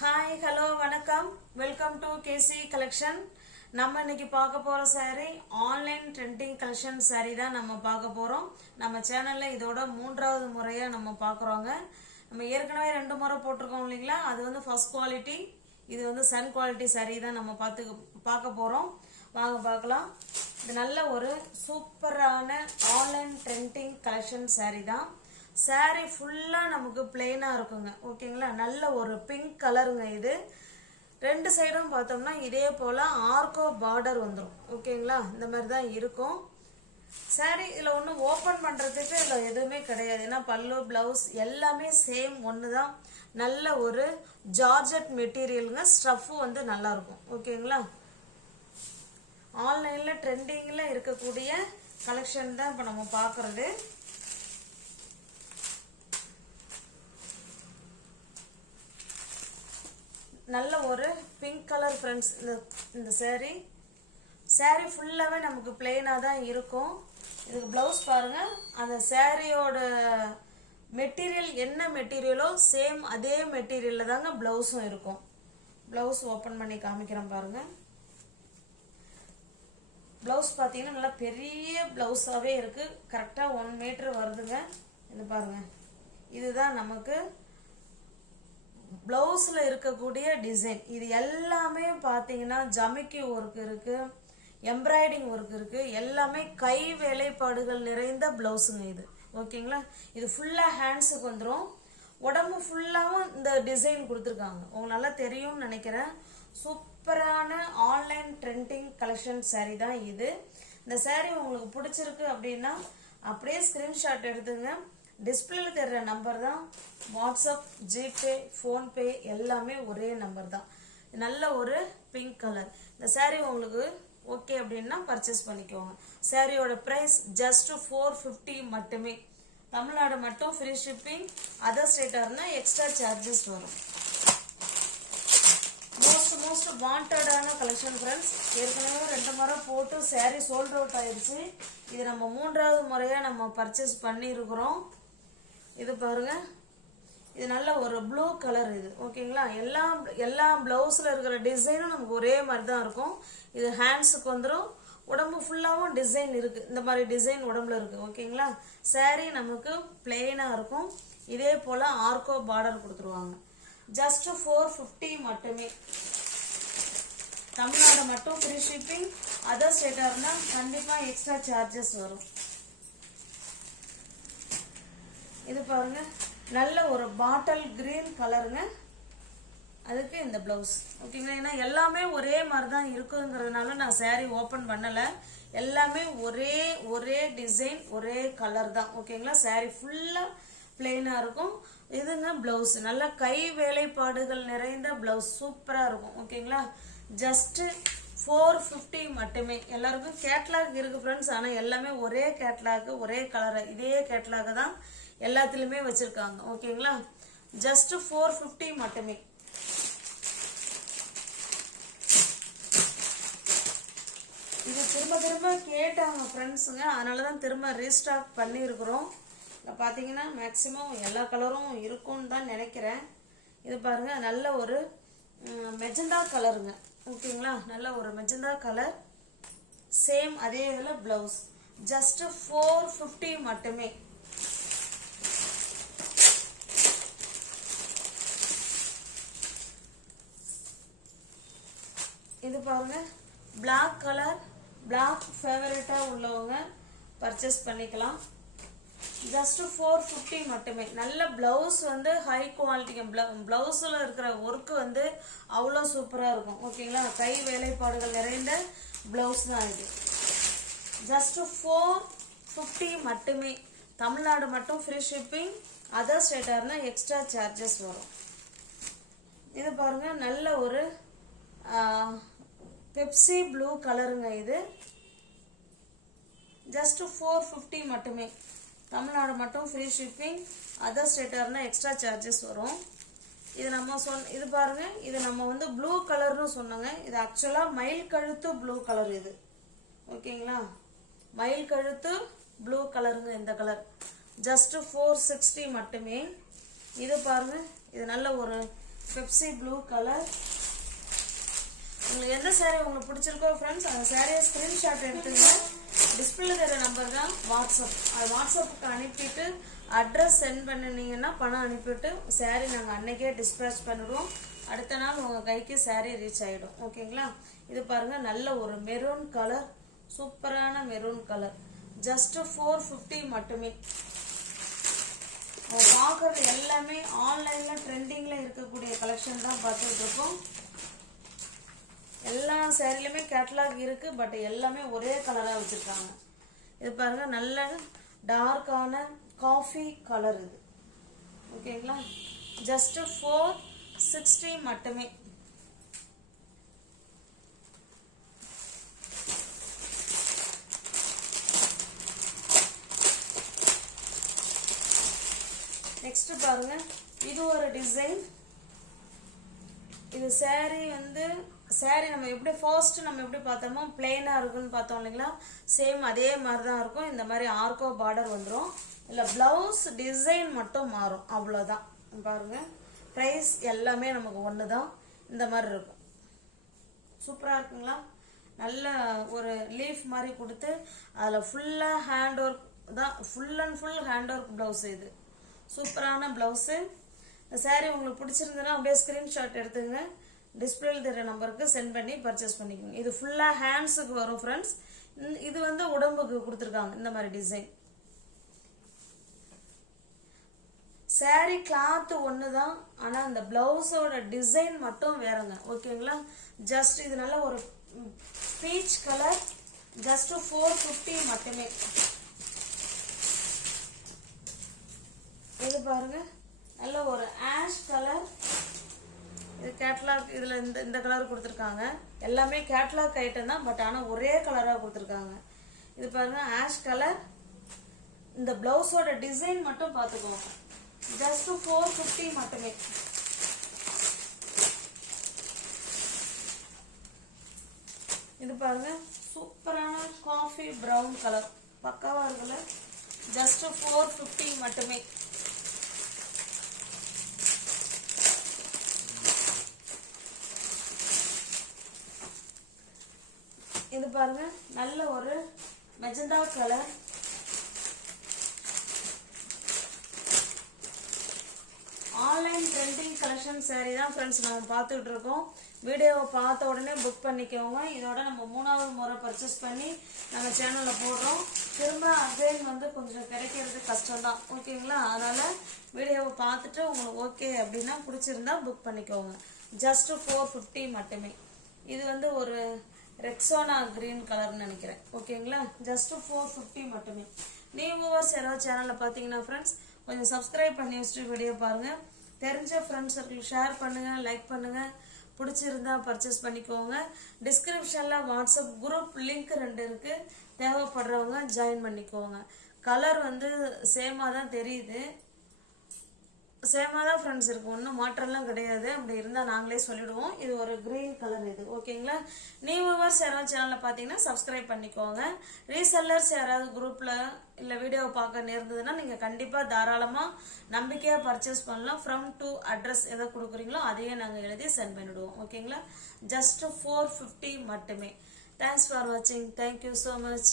Hi hello வணக்கம் welcome to KC collection. நம்ம இன்னைக்கு பார்க்க போற saree online trending collection saree தான் நம்ம பார்க்க போறோம். நம்ம சேனல்ல இதோட மூன்றாவது முறையா நம்ம பார்க்கறோங்க. நம்ம ஏற்கனவே 2 முறை போட்டுருக்கோம் இல்லீங்களா, அது வந்து ஃபர்ஸ்ட் குவாலிட்டி, இது வந்து சன் குவாலிட்டி saree தான் நம்ம பார்க்க போறோம். வாங்க பார்க்கலாம். இது நல்ல ஒரு சூப்பரான ஆன்லைன் ட்ரெண்டிங் கலெக்ஷன் saree தான். சாரி ஃபுல்லா நமக்கு பிளெயினா இருக்குங்க. ஓகேங்களா, நல்ல ஒரு பிங்க் கலருங்க. இது ரெண்டு சைடும் பார்த்தோம்னா இதே போல ஆர்கோ பார்டர் வந்துடும். ஓகேங்களா, இந்த மாதிரி தான் இருக்கும் சாரி. இதுல ஒன்றும் ஓப்பன் பண்றதுக்கு இதுல எதுவுமே கிடையாது. ஏன்னா பல்லு பிளவுஸ் எல்லாமே சேம் ஒன்று தான். நல்ல ஒரு ஜார்ஜெட் மெட்டீரியலுங்க. ஸ்டஃப் வந்து நல்லா இருக்கும். ஓகேங்களா, ஆன்லைன்ல ட்ரெண்டிங்ல இருக்கக்கூடிய கலெக்ஷன் தான் இப்போ நம்ம பார்க்கறது. நல்ல ஒரு பிங்க் கலர் ஃப்ரெண்ட்ஸ். இந்த saree ஃபுல்லாவே நமக்கு பிளெயினா தான் இருக்கும். இதுக்கு பிளவுஸ் பாருங்க. அந்த சாரியோட மெட்டீரியல் என்ன மெட்டீரியலோ சேம் அதே மெட்டீரியல்ல தாங்க பிளவுஸும் இருக்கும். பிளவுஸ் ஓபன் பண்ணி காமிக்கிறேன் பாருங்க. பிளவுஸ் பாத்தீங்கன்னா நல்லா பெரிய பிளவுஸாவே இருக்கு. கரெக்டா 1 மீட்டர் வருதுங்க. இது பாருங்க, இதுதான் நமக்கு பிளவுஸ்ல இருக்கக்கூடிய டிசைன். இது எல்லாமே பாத்தீங்கன்னா ஜமிக்கி ஒர்க் இருக்கு, எம்ப்ராய்டிங் ஒர்க் இருக்கு, எல்லாமே கை வேலைப்பாடுகள் நிறைந்த பிளவுஸுங்க இது. ஓகேங்களா, இது ஃபுல்லா ஹேண்ட்ஸுக்கு வந்துடும். உடம்பு ஃபுல்லாவும் இந்த டிசைன் கொடுத்துருக்காங்க. உங்களுக்கு நல்லா தெரியும்னு நினைக்கிறேன். சூப்பரான ஆன்லைன் ட்ரெண்டிங் கலெக்ஷன் saree தான் இது. இந்த saree உங்களுக்கு பிடிச்சிருக்கு அப்படின்னா அப்படியே ஸ்கிரீன்ஷாட் எடுத்துங்க. டிஸ்பிளேல தெரிற நம்பர் தான் வாட்ஸ்அப், ஜிபே, போன்பே எல்லாமே ஒரே நம்பர் தான். நல்ல ஒரு பிங்க் கலர். இந்த saree உங்களுக்கு ஓகே அப்படின்னா பர்ச்சேஸ் பண்ணிக்கோங்க. சாரியோட பிரைஸ் ஜஸ்ட் 450 மட்டுமே. தமிழ்நாடு மட்டும் ஃப்ரீ ஷிப்பிங். அதர் ஸ்டேட்டா இருந்தா எக்ஸ்ட்ரா சார்ஜஸ் வரும். மோஸ்ட் வாண்டடான கலெக்ஷன் ஃப்ரெண்ட்ஸ். ஏற்கனவே 2 முறை போட்டு saree சோல்ட் அவுட் ஆயிடுச்சு. இது நம்ம 3வது முறையா நம்ம பர்ச்சேஸ் பண்ணி இருக்கிறோம். இது பாருங்க, இது நல்ல ஒரு ப்ளூ கலர். இது ஓகேங்களா, எல்லா பிளவுஸ்ல இருக்கிற டிசைனும் நமக்கு ஒரே மாதிரி தான் இருக்கும். இது ஹேண்ட்ஸுக்கு வந்துடும். உடம்பு ஃபுல்லாவும் டிசைன் இருக்கு. இந்த மாதிரி டிசைன் உடம்புல இருக்கு. ஓகேங்களா, saree நமக்கு பிளெயினா இருக்கும். இதே போல ஆர்கோ பார்டர் கொடுத்துருவாங்க. ஜஸ்ட் 450 மட்டுமே. தமிழ்நாடு மட்டும் ஃப்ரீ ஷிப்பிங். அதர் ஸ்டேட்டா இருந்தா கண்டிப்பா எக்ஸ்ட்ரா சார்ஜஸ் வரும். இது பாருங்க, நல்ல ஒரு பாட்டில் கிரீன் கலருங்க. அதுக்கு இந்த பிளவுஸ். ஓகேங்களா, ஏன்னா எல்லாமே ஒரே மாதிரி தான் இருக்குங்கிறதுனால நான் saree ஓபன் பண்ணல. எல்லாமே ஒரே டிசைன், ஒரே கலர் தான். ஓகேங்களா, saree ஃபுல்லா பிளெயினா இருக்கும். இதுங்க பிளவுஸ். நல்ல கை வேலைப்பாடுகள் நிறைந்த பிளவுஸ். சூப்பரா இருக்கும். ஓகேங்களா, ஜஸ்ட் 450 மட்டுமே. எல்லாருக்கும் கேட்லாக் இருக்கு ஃப்ரெண்ட்ஸ். ஆனா எல்லாமே ஒரே கேட்லாக், ஒரே கலர், இதே கேட்லாக் தான் எல்லாத்துலயுமே வச்சிருக்காங்க. ஓகேங்களா, ஜஸ்ட் 450 மட்டுமே. இது திரும்ப கேட்டாங்க ஃப்ரெண்ட்ஸுங்க. அதனாலதான் திரும்ப ரீஸ்டாக் பண்ணி இருக்கிறோம். பாத்தீங்கன்னா மேக்சிமம் எல்லா கலரும் இருக்கும்னு தான் நினைக்கிறேன். இது பாருங்க, நல்ல ஒரு மெஜந்தா கலருங்க. ஓகேங்களா, நல்ல ஒரு மெஜந்தா கலர். சேம் அதே இதுல பிளவுஸ். ஜஸ்ட் 450 மட்டுமே. இது பாருங்க, பிளாக் கலர். பிளாக் ஃபேவரட்டா உள்ளவங்க பர்ச்சேஸ் பண்ணிக்கலாம். ஜஸ்ட் 450 மட்டுமே. நல்ல பிளவுஸ் வந்து ஹை குவாலிட்டி. பிளவுஸ்ல இருக்கிற ஒர்க் வந்து அவ்வளோ சூப்பரா இருக்கும். ஓகேங்களா, கை வேலைப்பாடுகள் நிறைந்த பிளவுஸ் தான் இது. ஜஸ்ட் 450 மட்டுமே. தமிழ்நாடு மட்டும் ஃப்ரீ ஷிப்பிங். அதர் ஸ்டேட்டா இருந்தா எக்ஸ்ட்ரா சார்ஜஸ் வரும். இது பாருங்க, நல்ல ஒரு பெப்சி ப்ளூ கலருங்க. இது ஜஸ்ட் 450 மட்டுமே. தமிழ்நாடு மட்டும் ஃப்ரீ ஷிப்பிங். அதர் ஸ்டேட்டா இருந்தா எக்ஸ்ட்ரா சார்ஜஸ் வரும். இது நம்ம இது பாருங்க, இது நம்ம வந்து ப்ளூ கலர்னு சொன்னோங்க. இது ஆக்சுவலா மயில் கழுத்து ப்ளூ கலர். இது ஓகேங்களா, மயில் கழுத்து ப்ளூ கலருங்க. இந்த கலர் ஜஸ்ட் 460 மட்டுமே. இது பாருங்க, இது நல்ல ஒரு பெப்சி ப்ளூ கலர். உங்களுக்கு எந்த saree உங்களுக்கு பிடிச்சிருக்கோ ஃப்ரெண்ட்ஸ் அந்த சாரியை ஸ்கிரீன்ஷாட் எடுத்துங்க. டிஸ்பிளே தர நம்பர் தான் வாட்ஸ்அப். அது வாட்ஸ்அப்புக்கு அனுப்பிட்டு அட்ரஸ் சென்ட் பண்ணினீங்கன்னா பணம் அனுப்பிவிட்டு saree நாங்கள் அன்னைக்கே டிஸ்பேச் பண்ணிடுவோம். அடுத்த நாள் உங்கள் கைக்கு saree ரீச் ஆகிடும். ஓகேங்களா? இது பாருங்கள், நல்ல ஒரு மெரூன் கலர், சூப்பரான மெரூன் கலர். ஜஸ்ட் 450 மட்டுமே. பார்க்குறது எல்லாமே ஆன்லைனில் ட்ரெண்டிங்கில் இருக்கக்கூடிய கலெக்ஷன் தான் பார்த்துட்டு இருக்கோம். எல்லா சேரீலையுமே கேட்லாக் இருக்குது, பட் எல்லாமே ஒரே கலராக வச்சுருக்காங்க. இது பாருங்கள், நல்ல டார்க்கான காஃபி கலர் இது. ஓகேங்களா? ஜஸ்ட் 460 மட்டுமே. நெக்ஸ்ட் பாருங்க, இது ஒரு டிசைன். இது saree வந்து saree நம்ம எப்படி ஃபர்ஸ்ட் நம்ம எப்படி பார்த்தோமோ பிளெயினா இருக்குன்னு பார்த்தோம் இல்லைங்களா, சேம் அதே மாதிரி தான் இருக்கும். இந்த மாதிரி ஆர்கோ பார்டர் வந்துடும். இல்லை பிளவுஸ் டிசைன் மட்டும் மாறும், அவ்வளோதான். பாருங்க, ப்ரைஸ் எல்லாமே நமக்கு ஒன்று தான். இந்த மாதிரி இருக்கும். சூப்பராக இருக்குங்களா? நல்ல ஒரு லீஃப் மாதிரி கொடுத்து அதில் ஃபுல்லாக ஹேண்ட் ஒர்க் தான், full and full hand work blouse. இது சூப்பரான ப்ளவுஸு. இந்த saree உங்களுக்கு பிடிச்சிருந்ததுன்னா அப்படியே ஸ்க்ரீன்ஷாட் எடுத்துங்க. டிஸ்பிளேல தெரிய நம்பருக்கு சென்ட் பண்ணி பர்ச்சேஸ் பண்ணிக்கோங்க. இது ஃபுல்லாக ஹேண்ட்ஸுக்கு வரும் ஃப்ரெண்ட்ஸ். இது வந்து உடம்புக்கு கொடுத்துருக்காங்க இந்த மாதிரி டிசைன். saree கிளாத் ஒன்று தான், ஆனால் அந்த ப்ளவுஸோட டிசைன் மட்டும் வேறுங்க. ஓகேங்களா? ஜஸ்ட் இது நல்ல ஒரு பீச் கலர். ஜஸ்ட் 450 மட்டுமே. இது பாருங்க, நல்ல ஒரு ஆஷ் கலர். இது கேட்லாக். இதில் இந்த கலர் கொடுத்துருக்காங்க. எல்லாமே கேட்லாக் ஐட்டம் தான், பட் ஆனால் ஒரே கலராக கொடுத்துருக்காங்க. இது பாருங்க, ஆஷ் கலர். இந்த பிளவுஸோட டிசைன் மட்டும் பார்த்துக்கோங்க. ஜஸ்ட் 450 மட்டுமே. இது பாருங்க, சூப்பரான காஃபி ப்ரௌன் கலர், பக்காவா இருக்குல்ல? ஜஸ்ட் 450 மட்டுமே. இது பாருங்க, நல்ல ஒரு magenta colour. Online trending collection saree தான் ஃப்ரெண்ட்ஸ் நம்ம பார்த்துக்கிட்டு இருக்கோம். வீடியோவை பார்த்த உடனே புக் பண்ணிக்கோங்க. இதோட நம்ம 3வது முறை பர்ச்சேஸ் பண்ணி நம்ம சேனலில் போடுறோம். திரும்ப அகைன் வந்து கொஞ்சம் கிடைக்கிறது கஷ்டம் தான். ஓகேங்களா? அதனால் வீடியோவை பார்த்துட்டு உங்களுக்கு ஓகே அப்படின்னா பிடிச்சிருந்தா புக் பண்ணிக்கோங்க. ஜஸ்ட் 450 மட்டுமே. இது வந்து ஒரு ரெக்ஸோனா கிரீன் கலர்னு நினைக்கிறேன். ஓகேங்களா? ஜஸ்ட் 450 மட்டுமே. நியூ வியூவர்ஸ் யாராவது சேனலில் பார்த்தீங்கன்னா ஃப்ரெண்ட்ஸ் கொஞ்சம் சப்ஸ்கிரைப் பண்ணி வச்சுட்டு வீடியோ பாருங்கள். தெரிஞ்ச ஃப்ரெண்ட்ஸ் சர்க்கிள் ஷேர் பண்ணுங்கள், லைக் பண்ணுங்கள். பிடிச்சிருந்தா பர்ச்சேஸ் பண்ணிக்கோங்க. டிஸ்கிரிப்ஷனில் வாட்ஸ்அப் குரூப் லிங்க் 2 இருக்குது. தேவைப்படுறவங்க ஜாயின் பண்ணிக்கோங்க. கலர் வந்து சேமாக தான் தெரியுது, சேமாக தான் ஃப்ரெண்ட்ஸ் இருக்கும், ஒன்றும் மாற்றம்லாம் கிடையாது. அப்படி இருந்தால் நாங்களே சொல்லிவிடுவோம். இது ஒரு க்ரீன் கலர் இது. ஓகேங்களா? நியூ வியூவர்ஸ் யாராவது சேனலில் பார்த்தீங்கன்னா சப்ஸ்கிரைப் பண்ணிக்கோங்க. ரீசெல்லர்ஸ் யாராவது குரூப்பில் இல்லை வீடியோவை பார்க்க நேர்ந்ததுன்னா நீங்கள் கண்டிப்பாக தாராளமாக நம்பிக்கையாக பர்ச்சேஸ் பண்ணலாம். ஃப்ரம் டு அட்ரஸ் எதை கொடுக்குறீங்களோ அதையே நாங்கள் எழுதி சென்ட் பண்ணிவிடுவோம். ஓகேங்களா? ஜஸ்ட் 450 மட்டுமே. தேங்க்ஸ் ஃபார் வாட்சிங். Thank you so much.